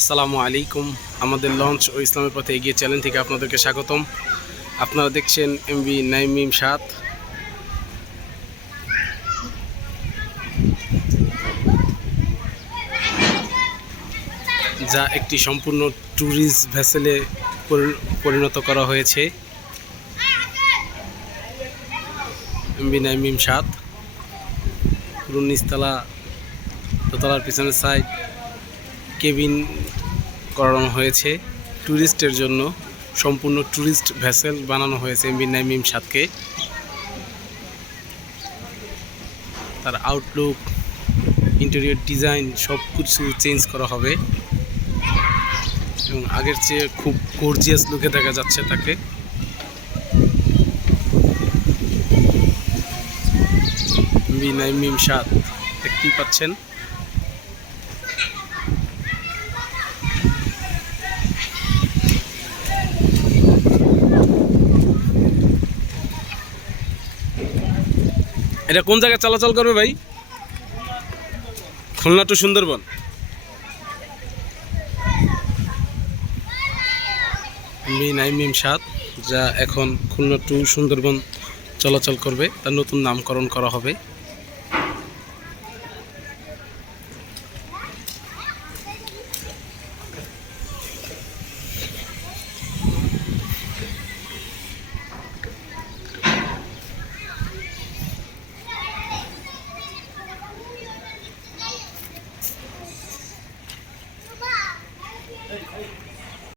আসসালামু আলাইকুম। আমাদের লঞ্চ ও ইসলামের পথে এগিয়ে চ্যানেল থেকে আপনাদেরকে স্বাগতম। আপনারা দেখছেন এমবি নাইমিম সাত যা একটি সম্পূর্ণ ট্যুরিস্ট ভ্যাসেলে পরিণত করা হয়েছে। এমবি নাইমিম সাত পুরো নিচতলা দোতলার পিছনের সাইড কেবিন করানো হয়েছে ট্যুরিস্টের জন্য। সম্পূর্ণ ট্যুরিস্ট ভ্যাসেল বানানো হয়েছে এমবি নাইমিম সাতকে। তার আউটলুক ইন্টেরিয়র ডিজাইন সব কিছু চেঞ্জ করা হবে। এবং আগের চেয়ে খুব গর্জিয়াস লুকে দেখা যাচ্ছে তাকে। এমবি নাইমিম সাত দেখতেই পাচ্ছেন। এটা কোন জায়গায় চলাচল করবে ভাই? খুলনা টু সুন্দরবন। মি নাইমিম সাত যা এখন খুলনা টু সুন্দরবন চলাচল করবে। তার নতুন নামকরণ করা হবে।